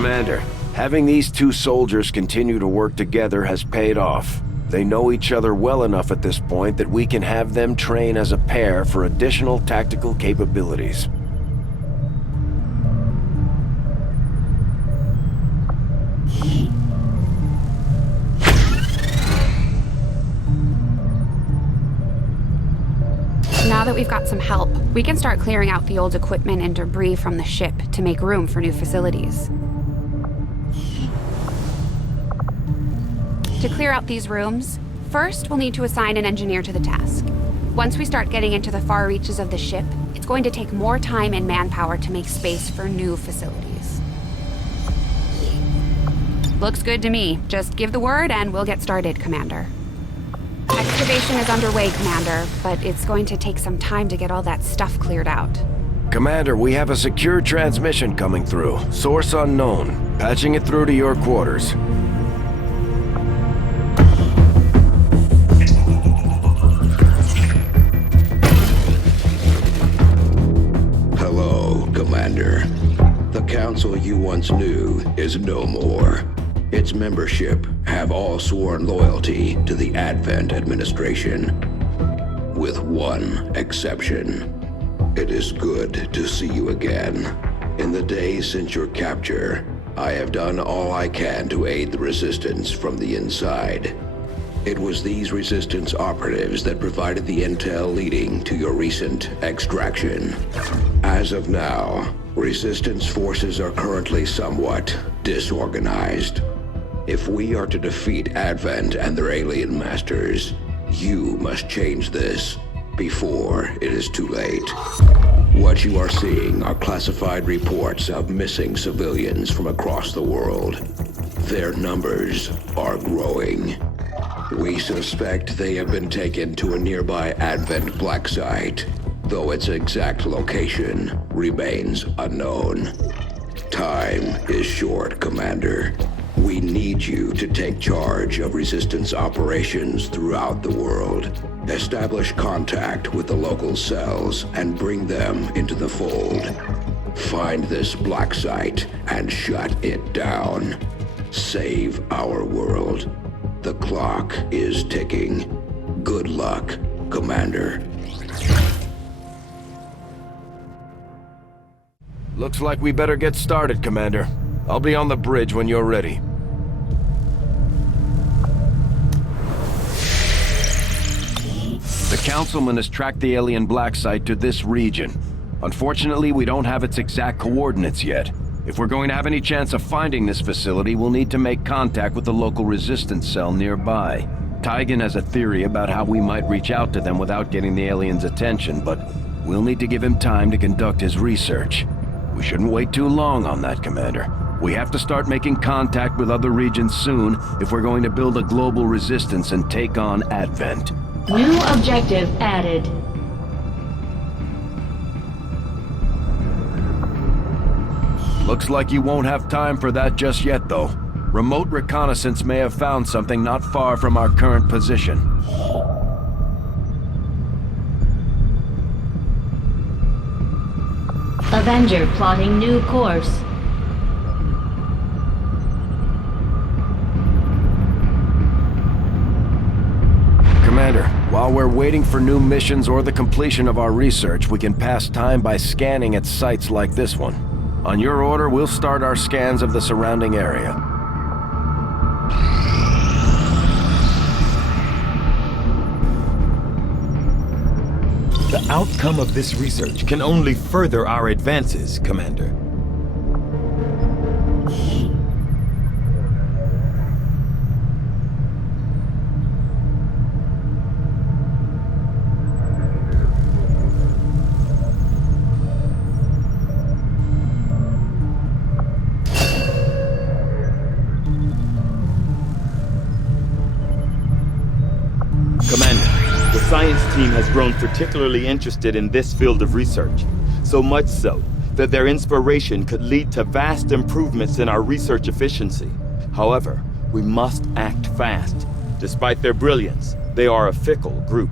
Commander, having these two soldiers continue to work together has paid off. They know each other well enough at this point that we can have them train as a pair for additional tactical capabilities. Now that we've got some help, we can start clearing out the old equipment and debris from the ship to make room for new facilities. To clear out these rooms, first we'll need to assign an engineer to the task. Once we start getting into the far reaches of the ship, it's going to take more time and manpower to make space for new facilities. Looks good to me. Just give the word and we'll get started, Commander. Excavation is underway, Commander, but it's going to take some time to get all that stuff cleared out. Commander, we have a secure transmission coming through. Source unknown. Patching it through to your quarters. Hello, Commander. The council you once knew is no more. Its membership have all sworn loyalty to the Advent administration, with one exception. It is good to see you again. In the days since your capture, I have done all I can to aid the resistance from the inside. It was these resistance operatives that provided the intel leading to your recent extraction. As of now, resistance forces are currently somewhat disorganized. If we are to defeat Advent and their alien masters, you must change this before it is too late. What you are seeing are classified reports of missing civilians from across the world. Their numbers are growing. We suspect they have been taken to a nearby Advent black site, though its exact location remains unknown. Time is short, Commander. We need you to take charge of resistance operations throughout the world. Establish contact with the local cells and bring them into the fold. Find this black site and shut it down. Save our world. The clock is ticking. Good luck, Commander. Looks like we better get started, Commander. I'll be on the bridge when you're ready. The Councilman has tracked the alien black site to this region. Unfortunately, we don't have its exact coordinates yet. If we're going to have any chance of finding this facility, we'll need to make contact with the local resistance cell nearby. Tygan has a theory about how we might reach out to them without getting the aliens' attention, but we'll need to give him time to conduct his research. We shouldn't wait too long on that, Commander. We have to start making contact with other regions soon if we're going to build a global resistance and take on Advent. New objective added. Looks like you won't have time for that just yet, though. Remote reconnaissance may have found something not far from our current position. Avenger plotting new course. Commander, while we're waiting for new missions or the completion of our research, we can pass time by scanning at sites like this one. On your order, we'll start our scans of the surrounding area. The outcome of this research can only further our advances, Commander. The science team has grown particularly interested in this field of research, so much so that their inspiration could lead to vast improvements in our research efficiency. However, we must act fast. Despite their brilliance, they are a fickle group.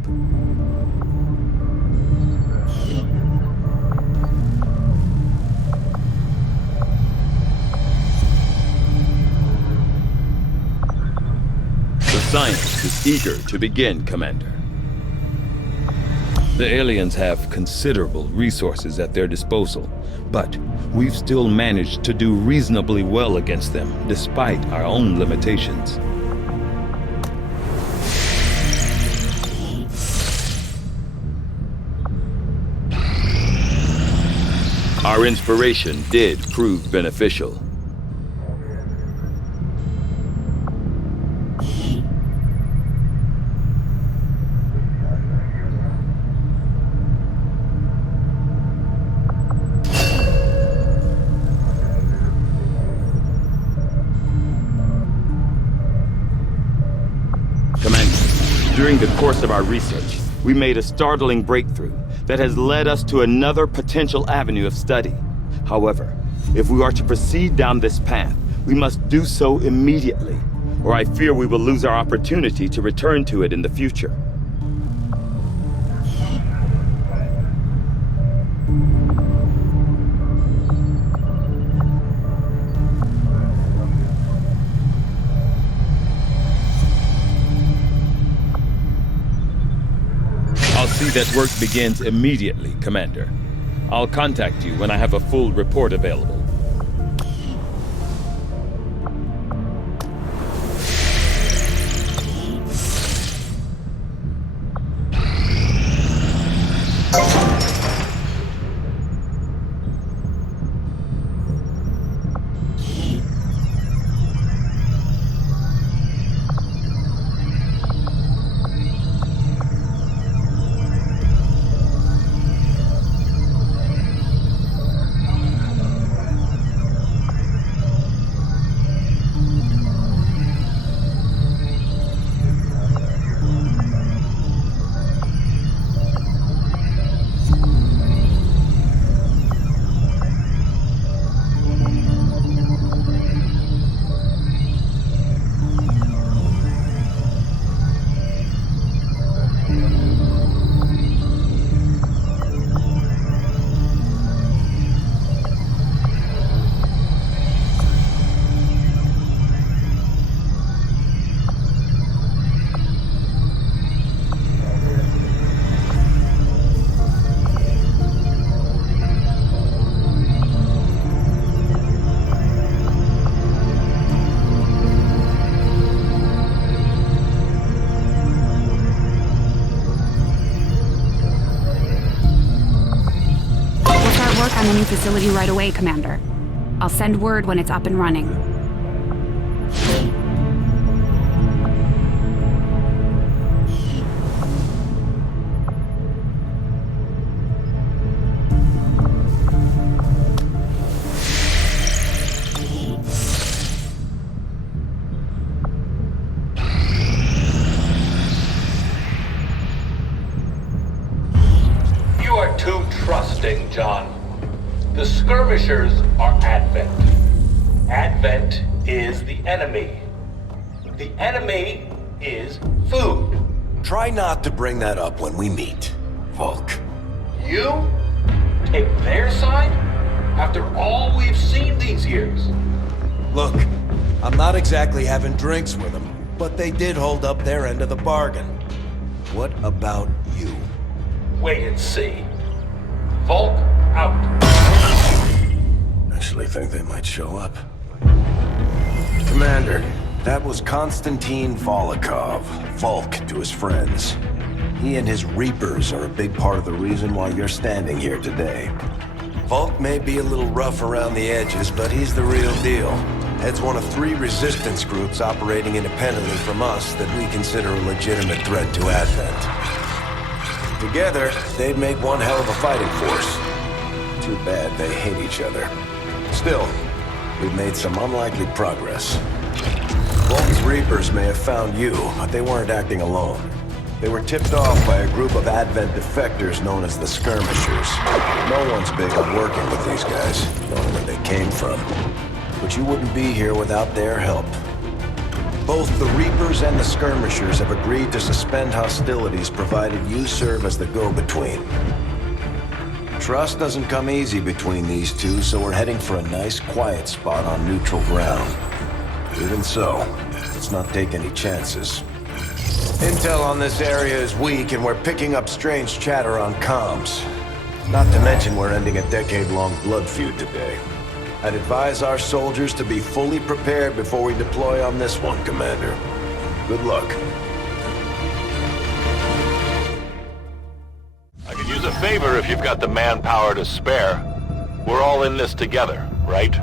science is eager to begin, Commander. The aliens have considerable resources at their disposal, but we've still managed to do reasonably well against them, despite our own limitations. Our inspiration did prove beneficial. During the course of our research, we made a startling breakthrough that has led us to another potential avenue of study. However, if we are to proceed down this path, we must do so immediately, or I fear we will lose our opportunity to return to it in the future. See that work begins immediately, Commander. I'll contact you when I have a full report available. On the new facility right away, Commander. I'll send word when it's up and running. You are too trusting, John. The skirmishers are Advent. Advent is the enemy. The enemy is food. Try not to bring that up when we meet, Volk. You take their side after all we've seen these years. Look, I'm not exactly having drinks with them, but they did hold up their end of the bargain. What about you? Wait and see. Volk out. Actually think they might show up. Commander, that was Konstantin Volokov, Volk to his friends. He and his Reapers are a big part of the reason why you're standing here today. Volk may be a little rough around the edges, but he's the real deal. Heads one of 3 resistance groups operating independently from us that we consider a legitimate threat to Advent. Together, they'd make one hell of a fighting force. Too bad they hate each other. Still, we've made some unlikely progress. Volk's Reapers may have found you, but they weren't acting alone. They were tipped off by a group of Advent defectors known as the Skirmishers. No one's big on working with these guys, knowing where they came from. But you wouldn't be here without their help. Both the Reapers and the Skirmishers have agreed to suspend hostilities provided you serve as the go-between. Trust doesn't come easy between these two, so we're heading for a nice, quiet spot on neutral ground. Even so, let's not take any chances. Intel on this area is weak, and we're picking up strange chatter on comms. Not to mention we're ending a decade-long blood feud today. I'd advise our soldiers to be fully prepared before we deploy on this one, Commander. Good luck. I could use a favor if you've got the manpower to spare. We're all in this together, right?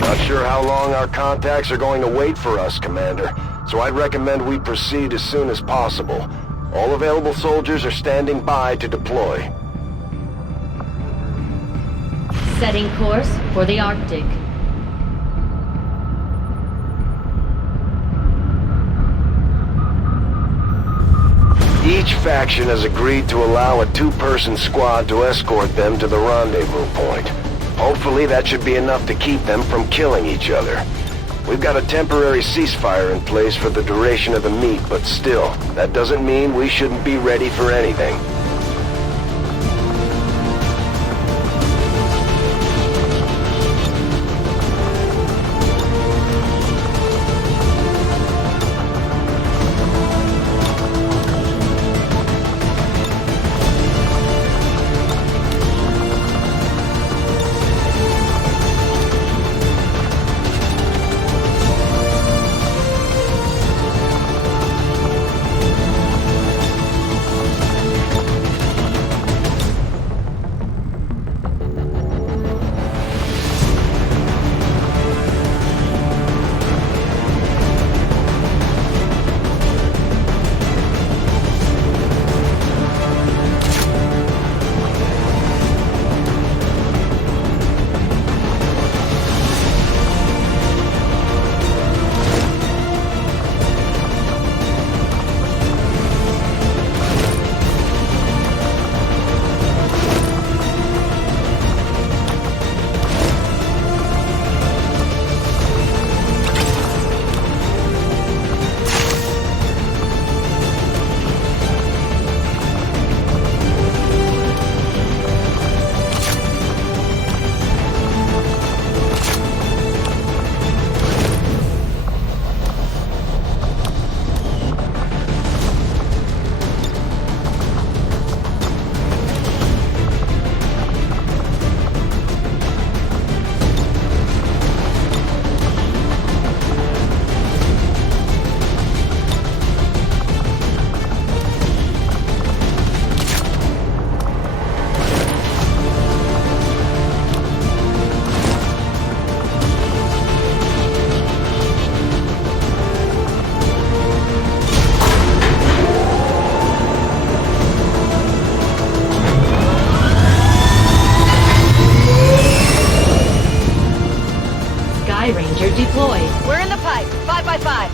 Not sure how long our contacts are going to wait for us, Commander, so I'd recommend we proceed as soon as possible. All available soldiers are standing by to deploy. Setting course for the Arctic. Each faction has agreed to allow a two-person squad to escort them to the rendezvous point. Hopefully that should be enough to keep them from killing each other. We've got a temporary ceasefire in place for the duration of the meet, but still, that doesn't mean we shouldn't be ready for anything. deployed. We're in the pipe. 5x5.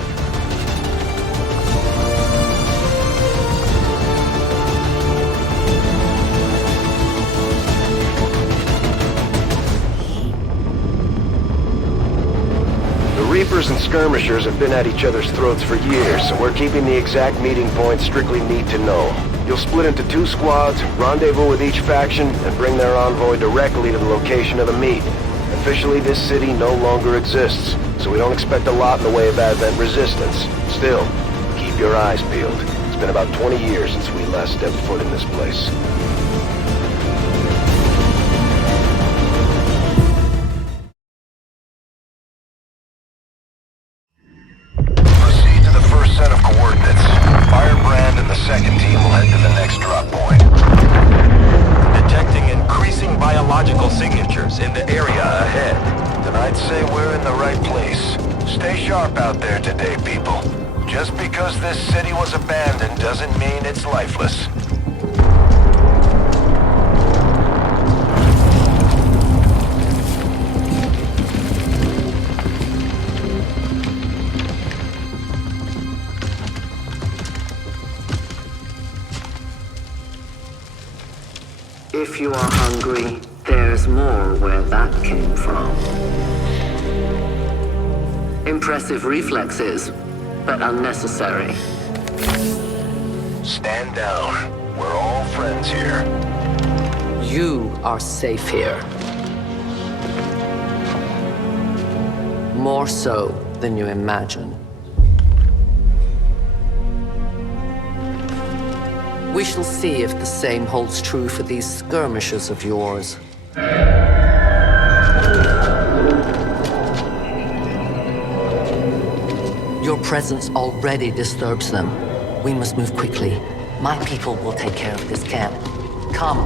The Reapers and Skirmishers have been at each other's throats for years, so we're keeping the exact meeting point strictly need to know. You'll split into 2 squads, rendezvous with each faction, and bring their envoy directly to the location of the meet. Officially, this city no longer exists, so we don't expect a lot in the way of Advent resistance. Still, keep your eyes peeled. It's been about 20 years since we last stepped foot in this place. Proceed to the first set of coordinates. Firebrand and the second team will head to the next drop point. Detecting increasing biological signatures in the area ahead. Then I'd say we're in the right place. Stay sharp out there today, people. Just because this city was abandoned doesn't mean it's lifeless. If you are hungry, there's more where that came from. Impressive reflexes, but unnecessary. Stand down. We're all friends here. You are safe here. More so than you imagine. We shall see if the same holds true for these skirmishers of yours. Your presence already disturbs them. We must move quickly. My people will take care of this camp. Come.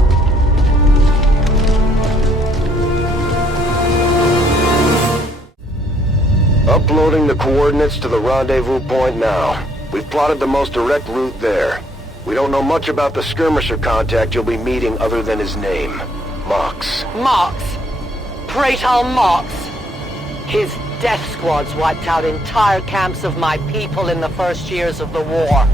Uploading the coordinates to the rendezvous point now. We've plotted the most direct route there. We don't know much about the skirmisher contact you'll be meeting other than his name. Mox. Mox. Praetor Mox. His death squads wiped out entire camps of my people in the first years of the war.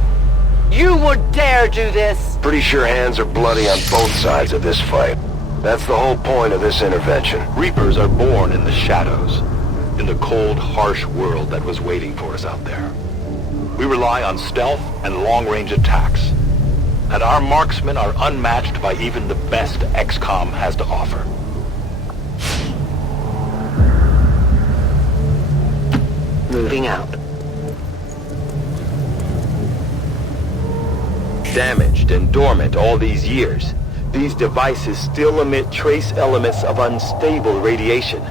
You would dare do this? Pretty sure hands are bloody on both sides of this fight. That's the whole point of this intervention. Reapers are born in the shadows, in the cold, harsh world that was waiting for us out there. We rely on stealth and long-range attacks, and our marksmen are unmatched by even the best XCOM has to offer. Moving out. Damaged and dormant all these years, these devices still emit trace elements of unstable radiation.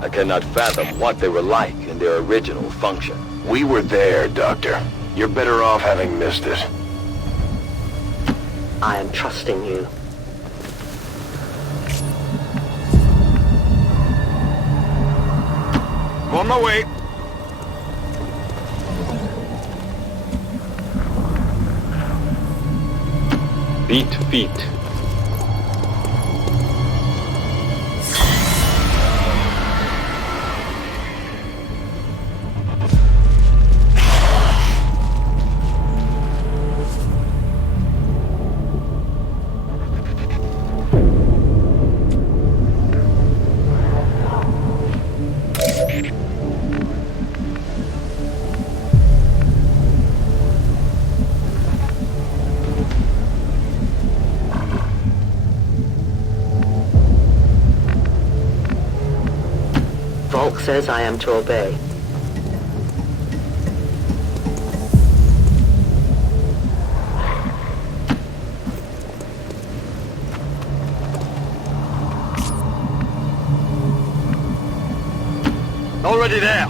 I cannot fathom what they were like in their original function. We were there, Doctor. You're better off having missed it. I am trusting you. On my way. Beat feet. Volk says I am to obey. Already there.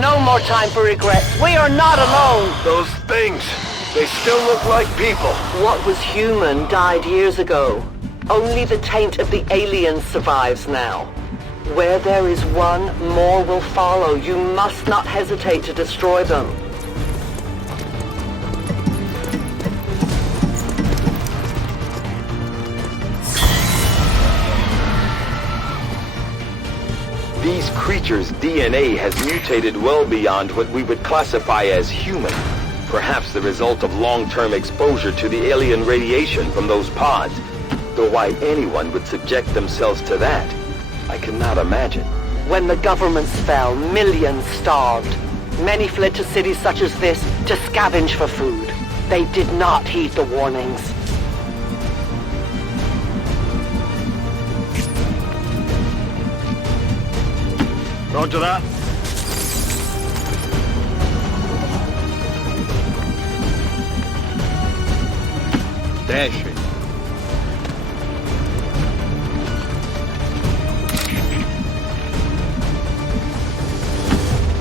No more time for regrets. We are not alone. Those things, they still look like people. What was human died years ago. Only the taint of the aliens survives now. Where there is one, more will follow. You must not hesitate to destroy them. These creatures' DNA has mutated well beyond what we would classify as human. Perhaps the result of long-term exposure to the alien radiation from those pods. Though why anyone would subject themselves to that, I cannot imagine. When the governments fell, millions starved. Many fled to cities such as this to scavenge for food. They did not heed the warnings. Roger that. Dashing.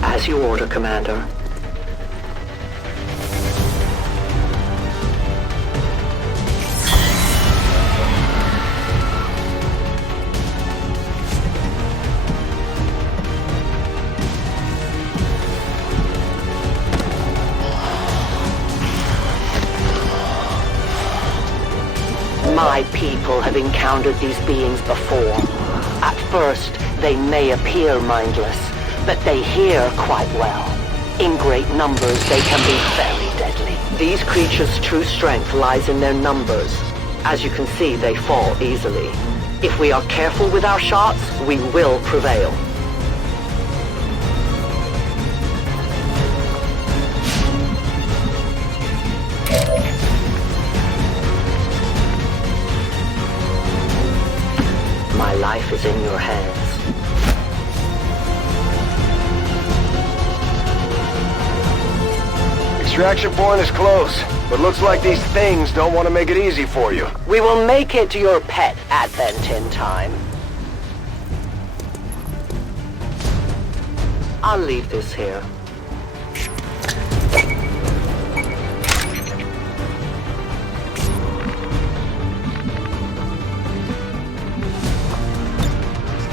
As you order, Commander. My people have encountered these beings before. At first, they may appear mindless, but they hear quite well. In great numbers, they can be very deadly. These creatures' true strength lies in their numbers. As you can see, they fall easily. If we are careful with our shots, we will prevail. My life is in your hands. Extraction point is close, but looks like these things don't want to make it easy for you. We will make it to your pet advent in time. I'll leave this here.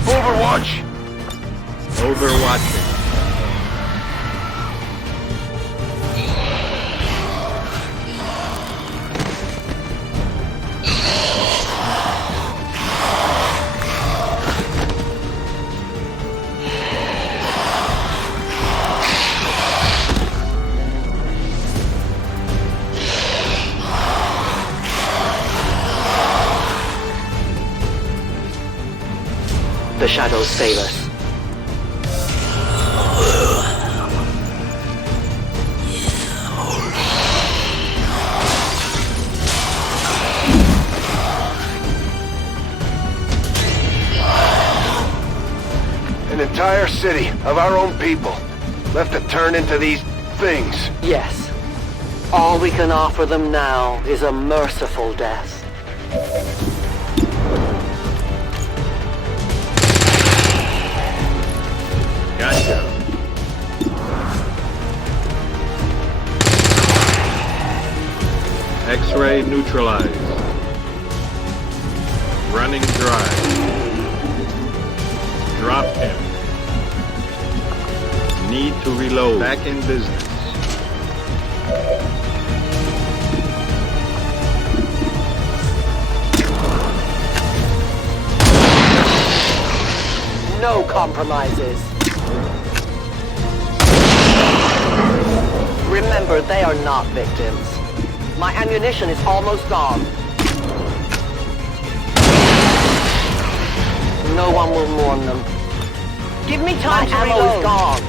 Overwatch! Overwatching. The shadows save us. An entire city of our own people left to turn into these things. Yes. All we can offer them now is a merciful death. Gotcha. X-ray neutralized. Running dry. Drop him. Need to reload. Back in business. No compromises. Remember, they are not victims. My ammunition is almost gone. No one will mourn them. Give me time to reload. My ammo is gone.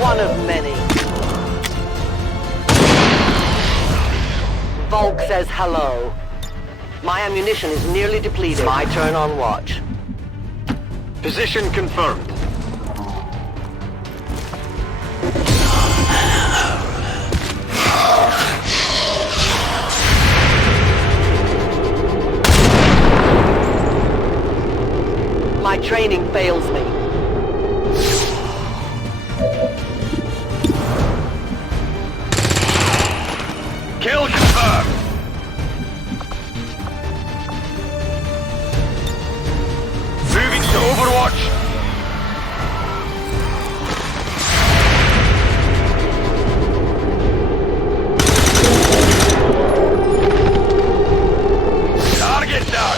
One of many. Volk says hello. My ammunition is nearly depleted. My turn on watch. Position confirmed. My training fails me. Kill confirmed. Moving to Overwatch. Target down.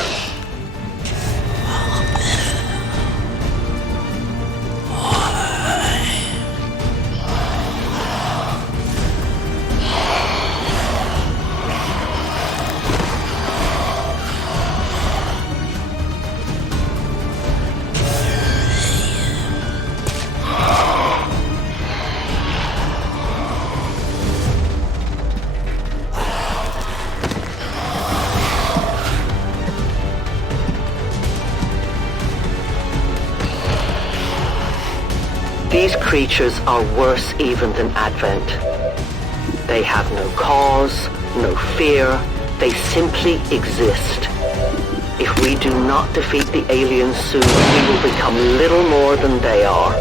These creatures are worse even than Advent. They have no cause, no fear, they simply exist. If we do not defeat the aliens soon, we will become little more than they are.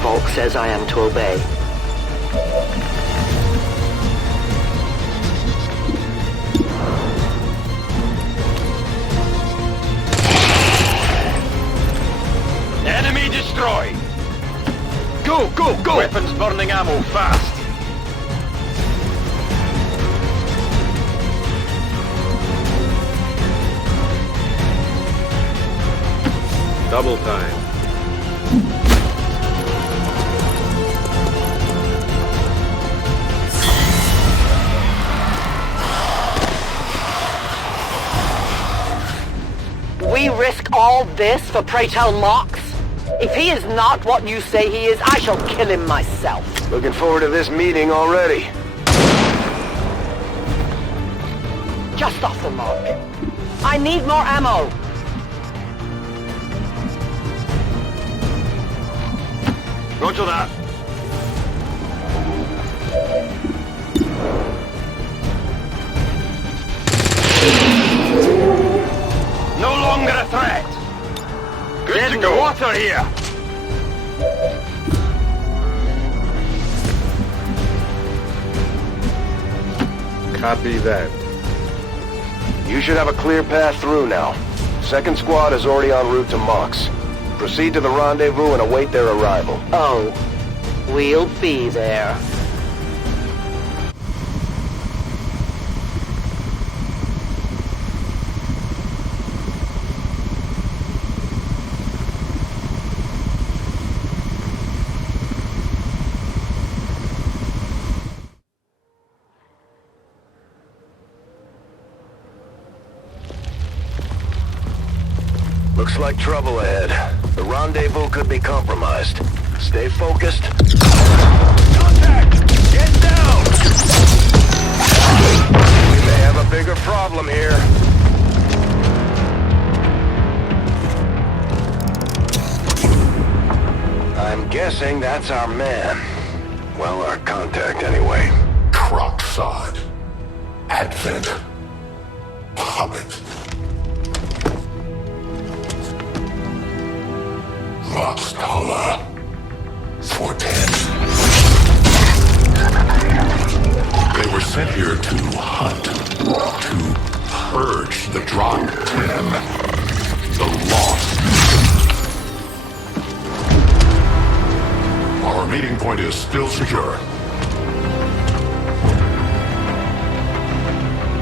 Volk says I am to obey. Enemy destroyed! Go, go, go! Weapons burning ammo, fast! Double time. We risk all this for pray tell Mox? If he is not what you say he is, I shall kill him myself. Looking forward to this meeting already. Just off the mark. I need more ammo. Roger that. No longer a threat. Good to go. Water here. Copy that. You should have a clear path through now. Second squad is already en route to Mox. Proceed to the rendezvous and await their arrival. Oh, we'll be there. Looks like trouble ahead. The rendezvous could be compromised. Stay focused. Contact! Get down! We may have a bigger problem here. I'm guessing that's our man. Well, our contact anyway. Crocksod. Advent. Puppet. Voxtala. 410. They were sent here to hunt. To purge the Drop 10. The Lost. Our meeting point is still secure.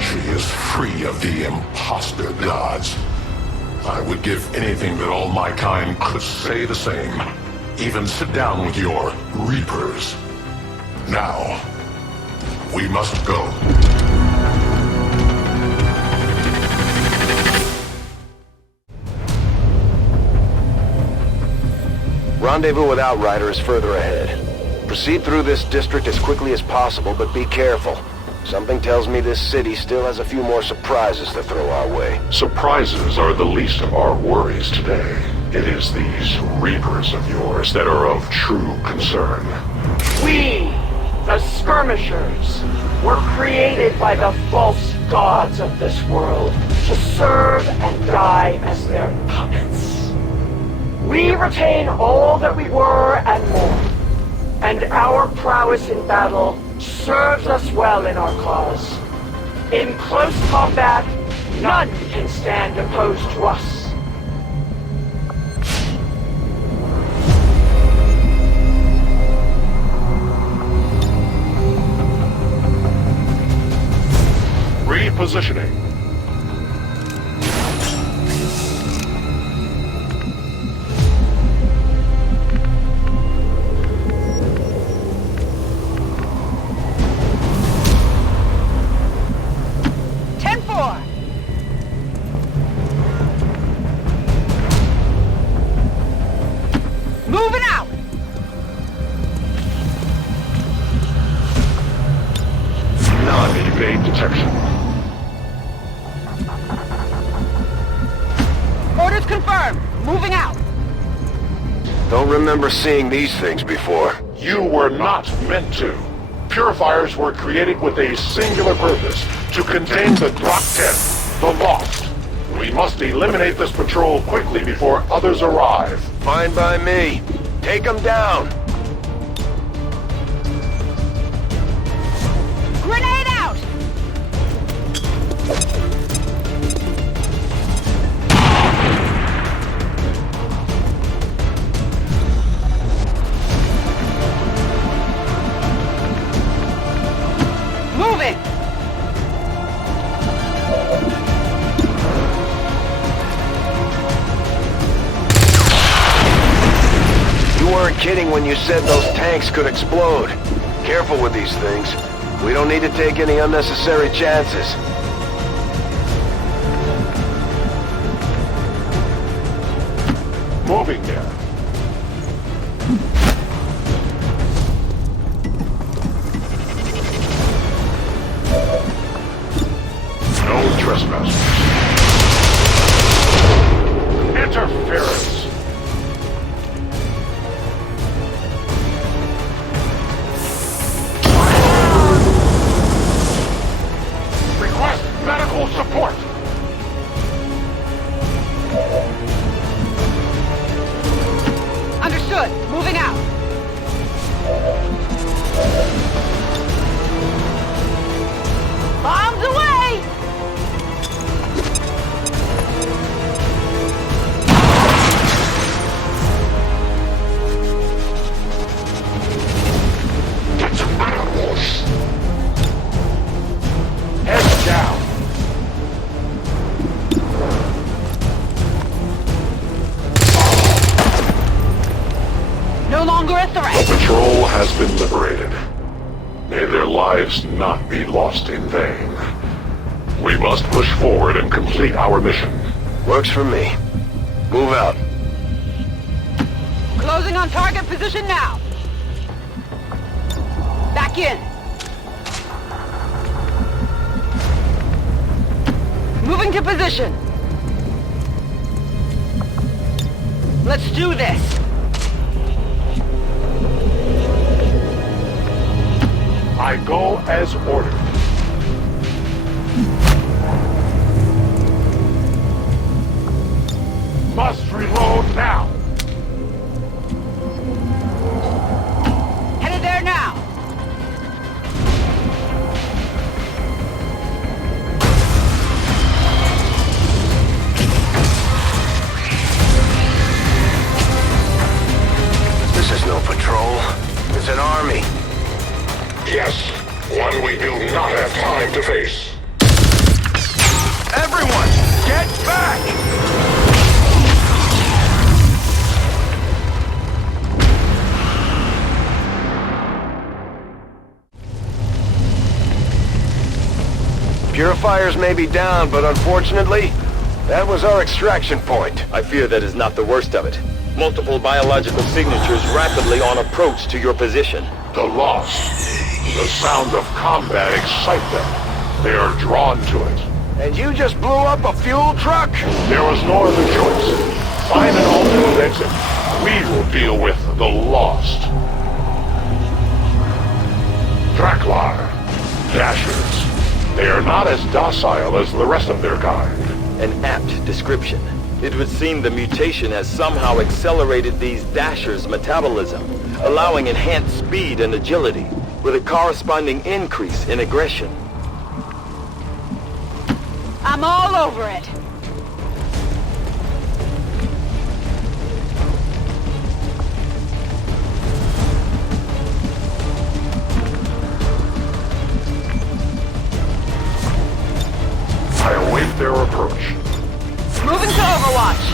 She is free of the imposter gods. I would give anything that all my kind could say the same. Even sit down with your Reapers. Now, we must go. Rendezvous with Outrider is further ahead. Proceed through this district as quickly as possible, but be careful. Something tells me this city still has a few more surprises to throw our way. Surprises are the least of our worries today. It is these Reapers of yours that are of true concern. We, the Skirmishers, were created by the false gods of this world to serve and die as their puppets. We retain all that we were and more, and our prowess in battle serves us well in our cause. In close combat, none can stand opposed to us. Repositioning. Moving out! Non-evade detection. Orders confirmed. Moving out. Don't remember seeing these things before. You were not meant to. Purifiers were created with a singular purpose, to contain the Drop 10, the Lost. We must eliminate this patrol quickly before others arrive. Fine by me. Take them down. Grenade out! Move it! You weren't kidding when you said those tanks could explode. Careful with these things. We don't need to take any unnecessary chances. Moving there. No trespassers. Interference. Request medical support. Understood. Moving out. Bombs away! Head down. No longer a threat. The patrol has been liberated. May their lives not be lost in vain. We must push forward and complete our mission. Works for me. Move out. Closing on target position now. Back in. Moving to position. Let's do this. I go as ordered. Must reload now. Headed there now. This is no patrol. It's an army. Yes, one we do not have time to face. Everyone, get back! Purifiers may be down, but unfortunately, that was our extraction point. I fear that is not the worst of it. Multiple biological signatures rapidly on approach to your position. The lost. The sound of combat excite them. They are drawn to it. And you just blew up a fuel truck? There was no other choice. Find an alternate exit. We will deal with the lost. Draklar. Dashers. They are not as docile as the rest of their kind. An apt description. It would seem the mutation has somehow accelerated these Dashers' metabolism, allowing enhanced speed and agility, with a corresponding increase in aggression. I'm all over it. I await their approach. Moving to Overwatch.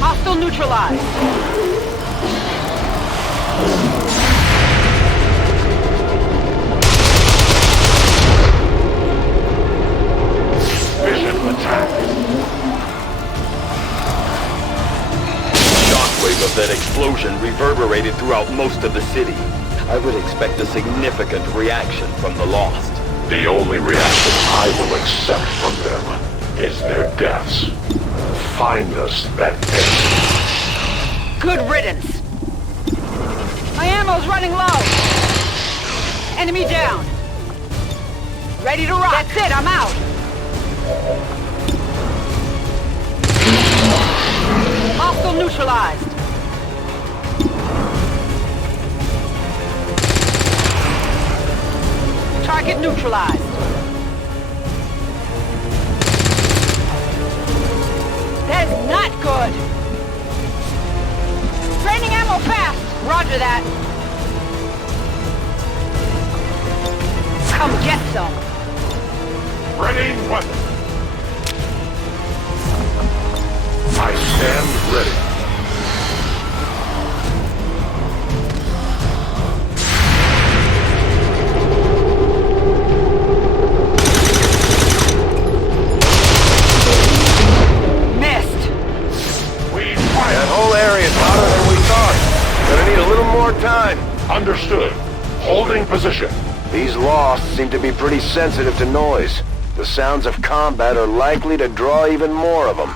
Hostile neutralized. Mission attack. Shockwave of that explosion reverberated throughout most of the city. I would expect a significant reaction from the lost. The only reaction I will accept from them is their deaths. Find us that exit. Good riddance. My ammo's running low. Enemy down. Ready to rock. That's it, I'm out. Hostile neutralized. Target neutralized. That is not good. Draining ammo fast. Roger that. Come get some. Ready weapon. I stand ready. That whole area is hotter than we thought. Gonna need a little more time. Understood. Holding position. These Lost seem to be pretty sensitive to noise. The sounds of combat are likely to draw even more of them.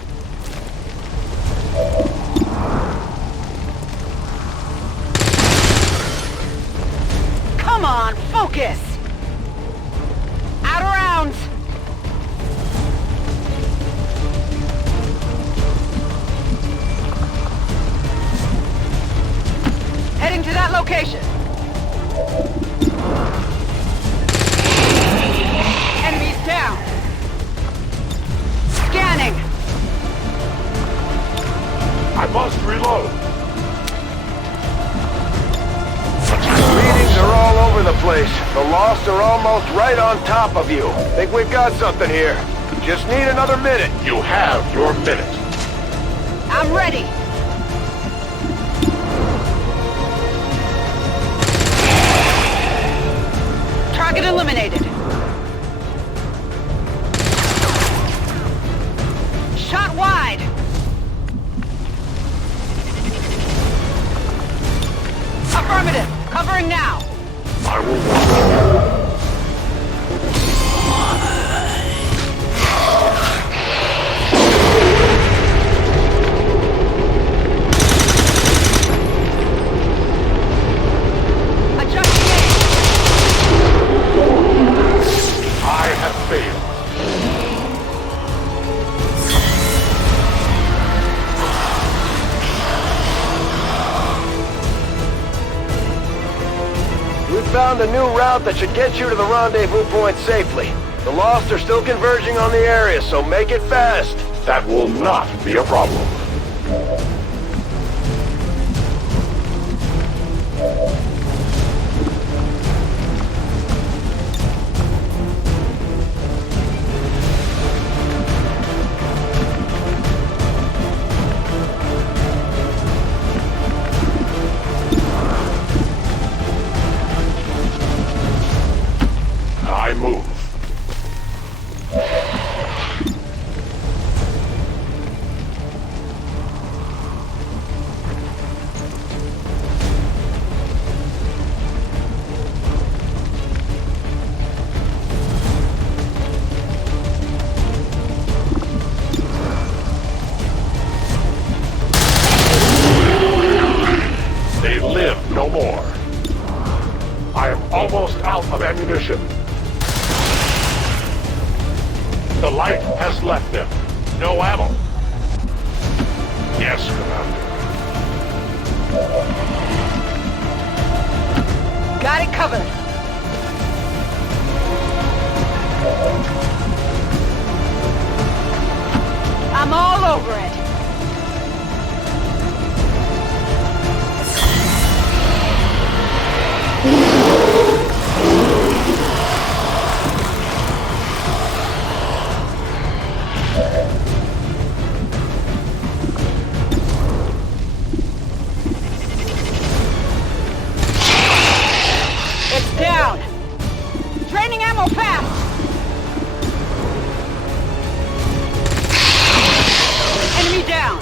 Come on, focus! Out of rounds! Heading to that location. Enemies down. Scanning. I must reload. Readings are all over the place. The Lost are almost right on top of you. Think we've got something here. Just need another minute. You have your minute. I'm ready. Target eliminated. Shot wide. Affirmative. Covering now. I will watch. I have failed. We found a new route that should get you to the rendezvous point safely. The Lost are still converging on the area, so make it fast. That will not be a problem. I move. They live no more. I am almost out of ammunition. The light has left them. No ammo. Yes, Commander. Got it covered. I'm all over it. It's down. Draining ammo fast. Enemy down.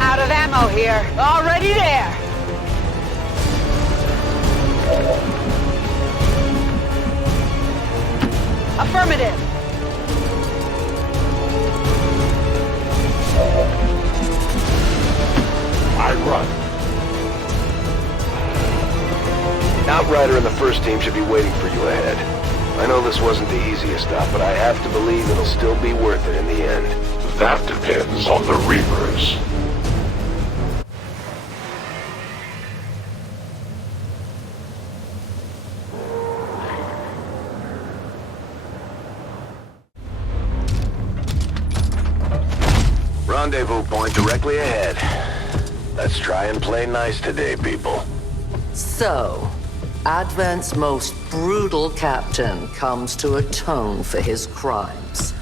Out of ammo here. Already there. Affirmative. I run. Outrider and the first team should be waiting for you ahead. I know this wasn't the easiest stop, but I have to believe it'll still be worth it in the end. That depends on the Reapers. Rendezvous point directly ahead. Let's try and play nice today, people. So, Advent's most brutal captain comes to atone for his crimes.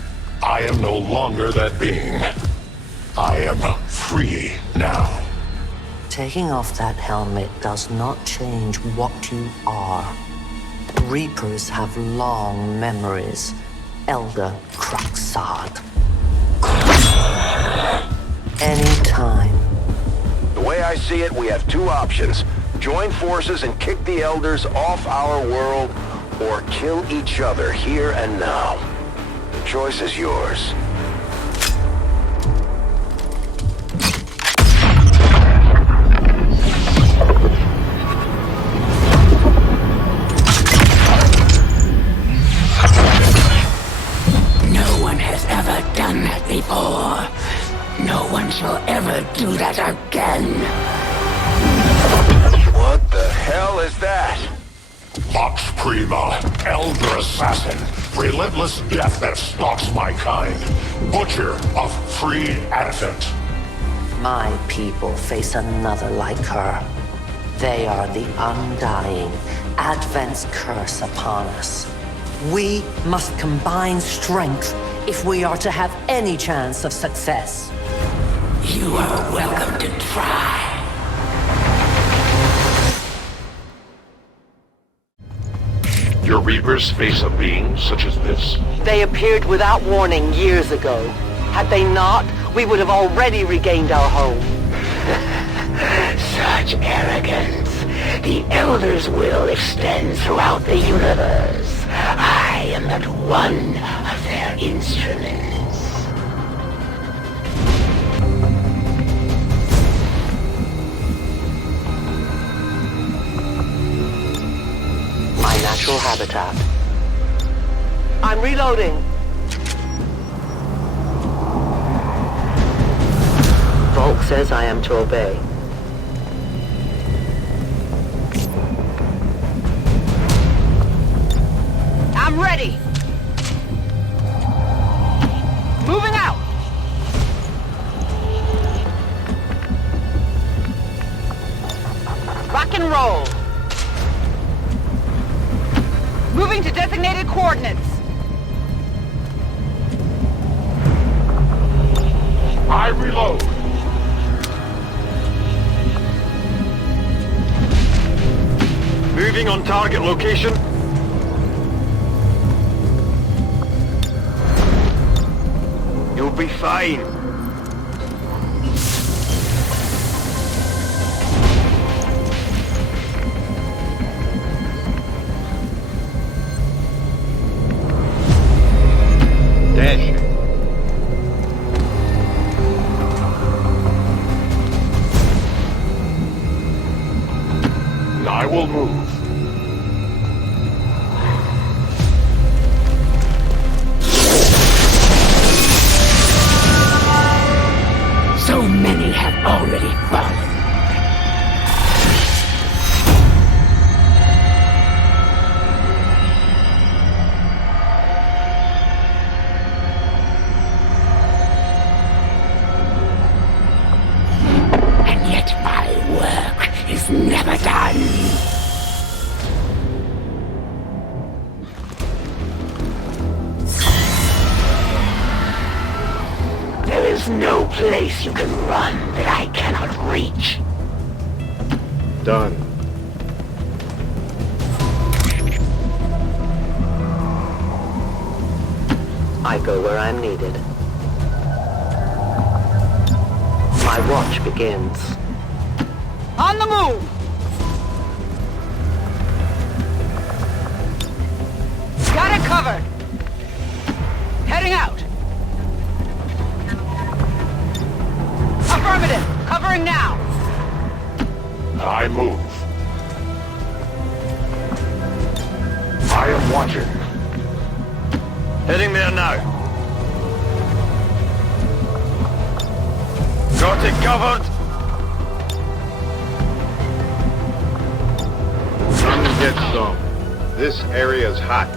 I am no longer that being. I am free now. Taking off that helmet does not change what you are. Reapers have long memories. Elder Cracksard. Anytime, The way I see it, we have two options. Join forces and kick the Elders off our world, or kill each other here and now. The choice is yours. No one has ever done that before. No one shall ever do that again. What the hell is that? Vox Prima, Elder Assassin, relentless death that stalks my kind, Butcher of Free Advent. My people face another like her. They are the undying, Advent's curse upon us. We must combine strength if we are to have any chance of success. You are welcome to try. Your Reapers face a being such as this? They appeared without warning years ago. Had they not, we would have already regained our home. Such arrogance. The Elder's will extends throughout the universe. I am but one of their instruments. My natural habitat. I'm reloading. Volk says I am to obey. I'm ready. Moving out. Rock and roll. Moving to designated coordinates. I reload. Moving on target location. You'll be fine. Dash. I will move. So many have already fallen. And yet my work is never done. There is no place you can run that I cannot reach. Done. I go where I'm needed. My watch begins. On the move! Got it covered! Heading out! Affirmative! Covering now! I move. I am watching. Heading there now. Got it covered. Come and get some. This area's hot.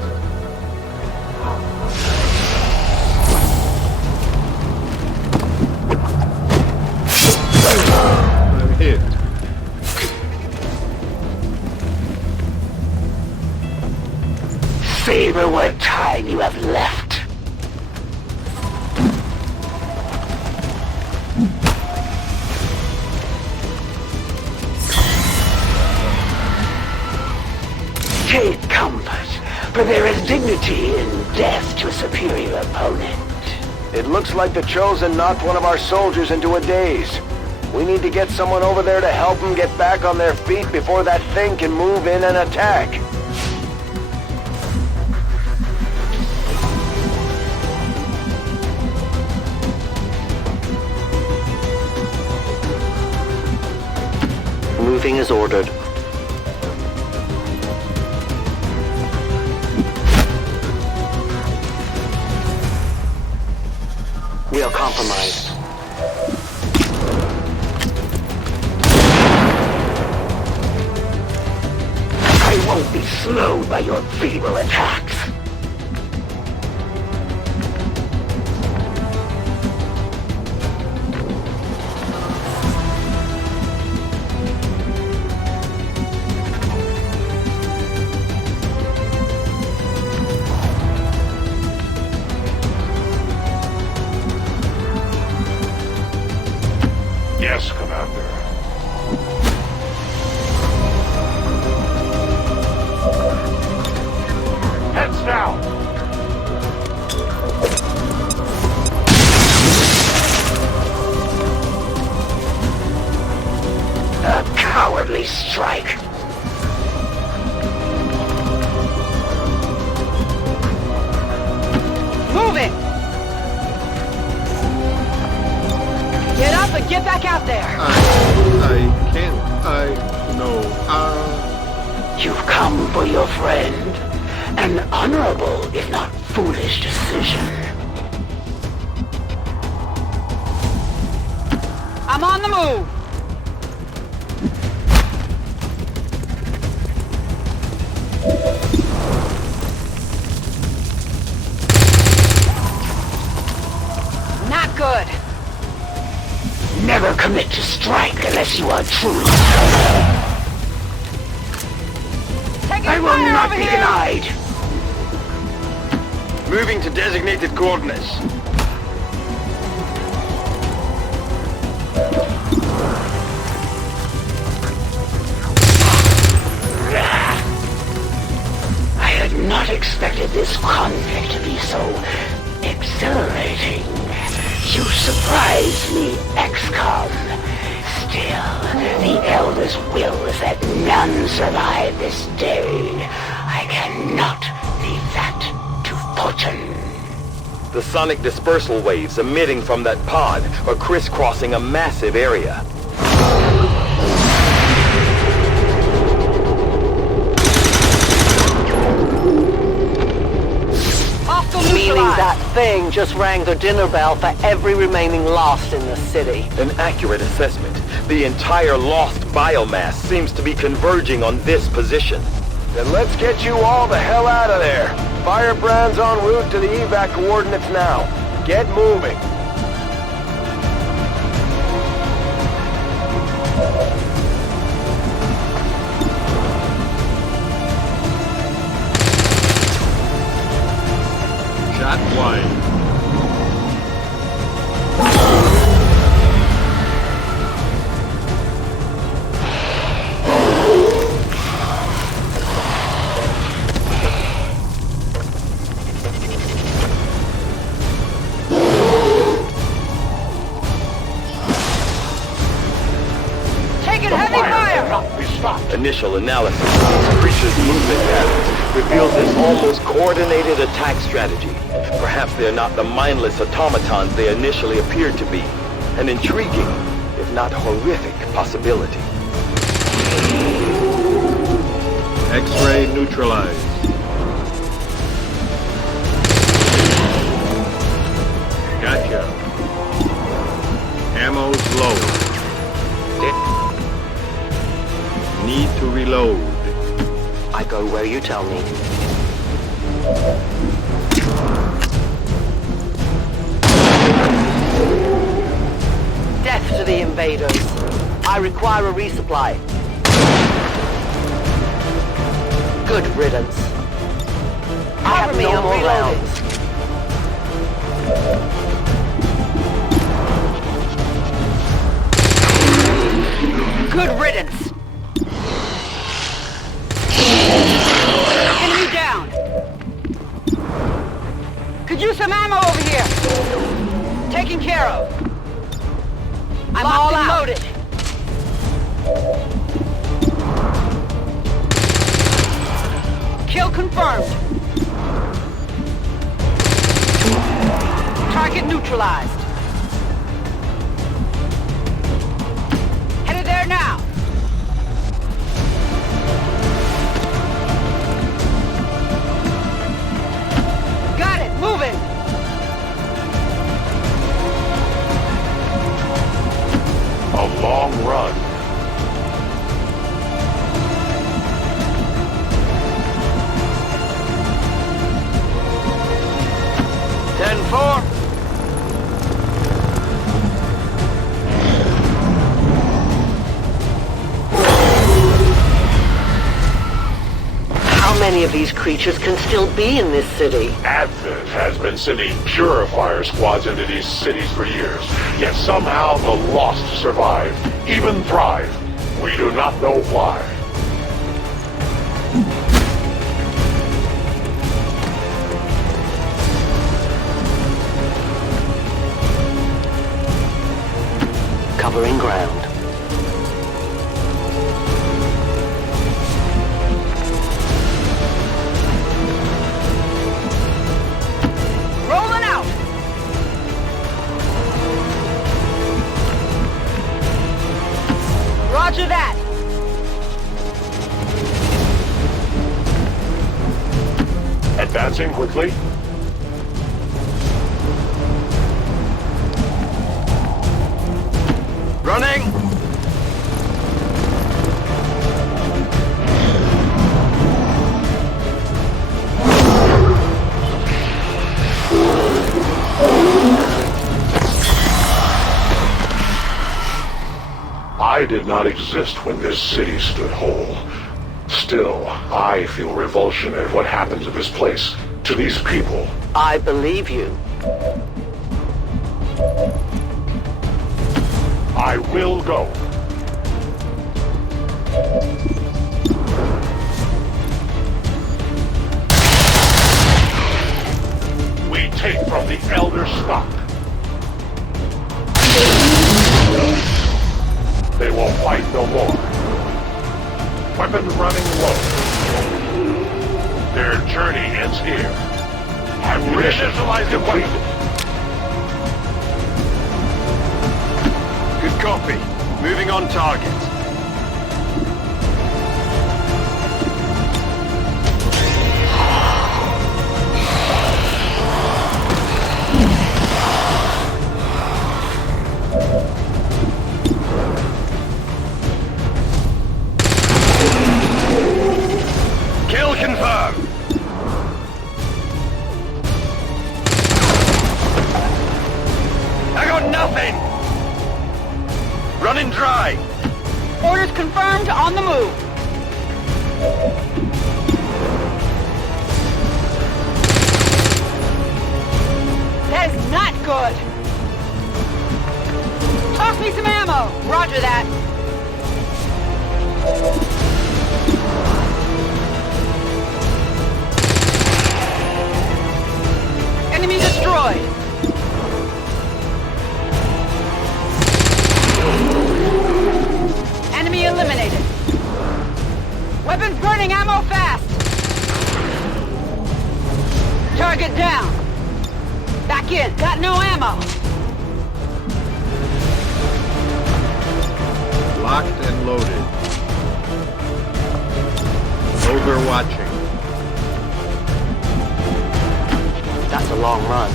I'm hit. Savor what time you have left. Take comfort, for there is dignity in death to a superior opponent. It looks like the Chosen knocked one of our soldiers into a daze. We need to get someone over there to help them get back on their feet before that thing can move in and attack. Moving as ordered. We are compromised. I won't be slowed by your feeble attacks. Yes, Commander. Heads down! A cowardly strike. Move it! Get up and get back out there! I can't. No. You've come for your friend. An honorable, if not foolish, decision. I'm on the move! Not good! Never commit to strike unless you are truly. I will not be denied. Moving to designated coordinates. I had not expected this conflict to be so exhilarating. You surprise me, XCOM. Still, the Elder's will is that none survive this day. I cannot leave that to fortune. The sonic dispersal waves emitting from that pod are crisscrossing a massive area. Meaning that thing just rang the dinner bell for every remaining Lost in the city. An accurate assessment. The entire Lost biomass seems to be converging on this position. Then let's get you all the hell out of there. Firebrand's en route to the evac coordinates now. Get moving. Shot wide. Taking heavy fire! Initial analysis of these creatures' movement patterns reveals an almost coordinated attack strategy. Perhaps they're not the mindless automatons they initially appeared to be. An intriguing, if not horrific, possibility. X-ray neutralized. Gotcha. Ammo's low. Need to reload. I go where you tell me. Death to the invaders. I require a resupply. Good riddance. I have no more rounds. Good riddance. Enemy down. Could use some ammo over here. Taken care of. I'm all out. Loaded. Kill confirmed. Target neutralized. Headed there now. Got it. Moving. A long run. How many of these creatures can still be in this city? Advent has been sending purifier squads into these cities for years, yet somehow the lost survive, even thrive. We do not know why. Covering ground. Rolling out. Roger that. Advancing quickly. Running! I did not exist when this city stood whole. Still, I feel revulsion at what happened to this place, to these people. I believe you. I will go. We take from the elder stock. They will fight no more. Weapons running low. Their journey ends here. Ammunition depleted. Good copy. Moving on target. Kill confirmed. I got nothing. Running dry. Orders confirmed, on the move. That is not good. Toss me some ammo. Roger that. Enemy destroyed. Enemy eliminated. Weapons burning ammo fast. Target down. Back in. Got no ammo. Locked and loaded. Overwatching. That's a long run.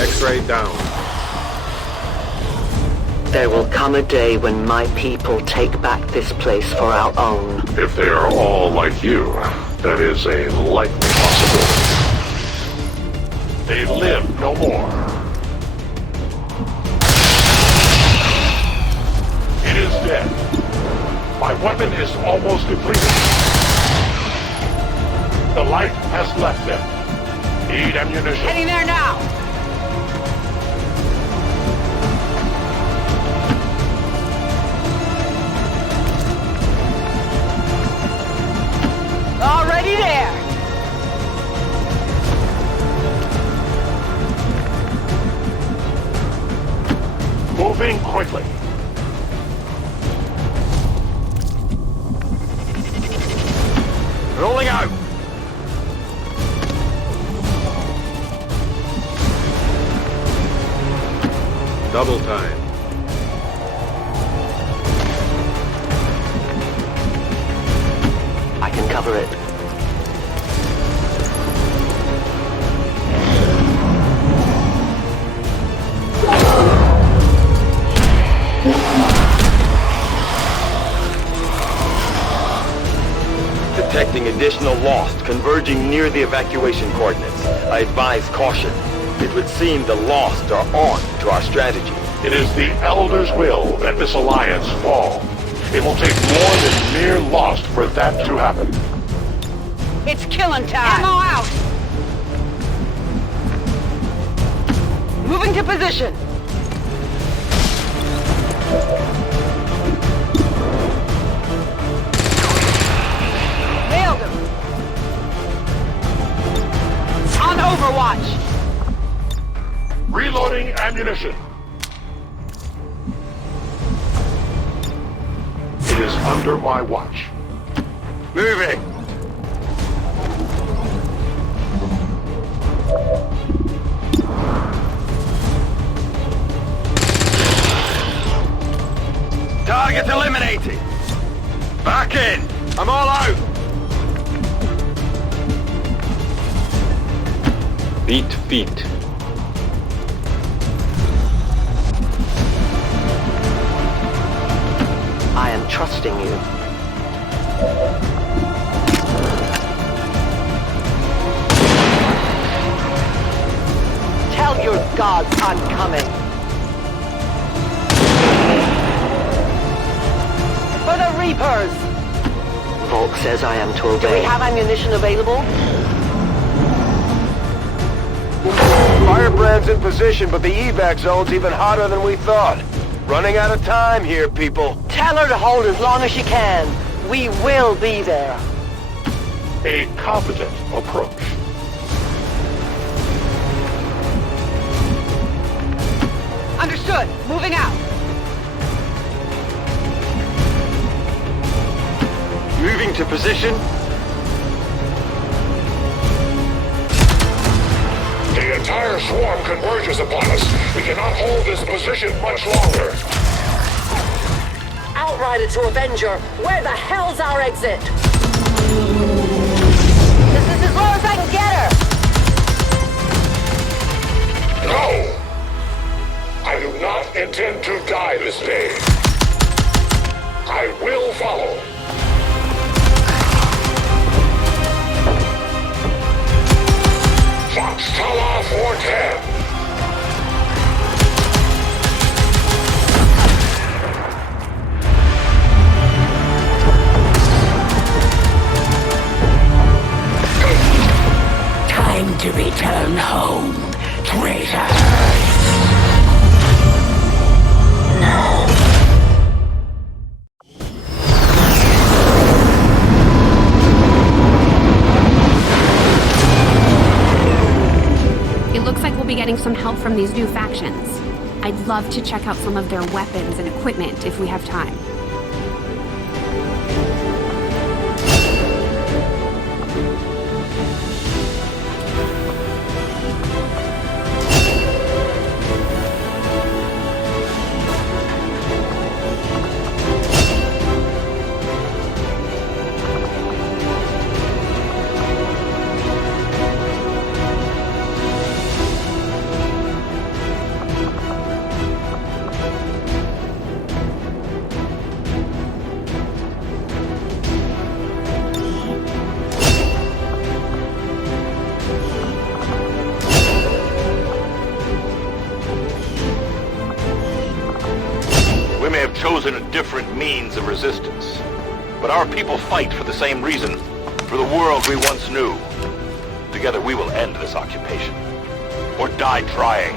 X-ray down. There will come a day when my people take back this place for our own. If they are all like you, that is a likely possibility. They live no more. It is dead. My weapon is almost depleted. The light has left them. Need ammunition. Heading there now. quickly. Rolling out! Double time. I can cover it. Detecting additional Lost converging near the evacuation coordinates. I advise caution. It would seem the Lost are on to our strategy. It is the Elder's will that this alliance fall. It will take more than mere loss for that to happen. It's killing time! Ammo out! Moving to position! Nailed him! On Overwatch! Reloading ammunition. It is under my watch. Moving! Target eliminated! Back in! I'm all out! Beat feet. I am trusting you. Tell your gods I'm coming. For the Reapers! Volk says I am to obey. Do we have ammunition available? Firebrand's in position, but the evac zone's even hotter than we thought. Running out of time here, people. Tell her to hold as long as she can. We will be there. A competent approach. Understood. Moving out. Moving to position. The entire swarm converges upon us. We cannot hold this position much longer. Outrider to Avenger, where the hell's our exit? This is as low as I can get her. No! I do not intend to die this day. I will follow. Foxtrot 410. Time to return home, traitor. It looks like we'll be getting some help from these new factions. I'd love to check out some of their weapons and equipment if we have time. We may have chosen a different means of resistance, but our people fight for the same reason, for the world we once knew. Together we will end this occupation, or die trying.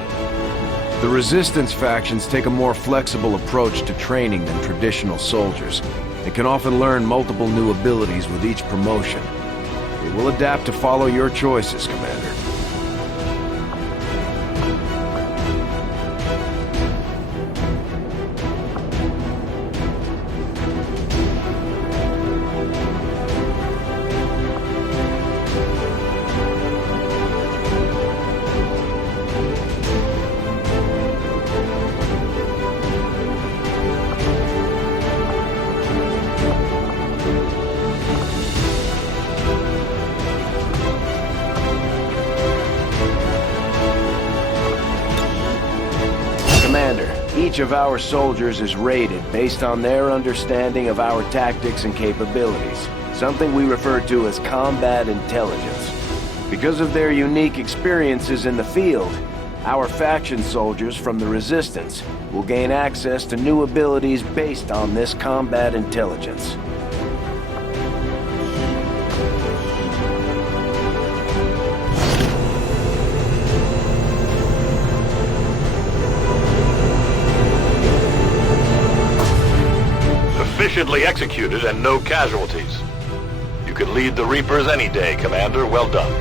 The Resistance factions take a more flexible approach to training than traditional soldiers. They can often learn multiple new abilities with each promotion. They will adapt to follow your choices, Commander. each of our soldiers is rated based on their understanding of our tactics and capabilities, something we refer to as combat intelligence. Because of their unique experiences in the field, our faction soldiers from the Resistance will gain access to new abilities based on this combat intelligence. Efficiently executed and no casualties. You could lead the Reapers any day, Commander. Well done.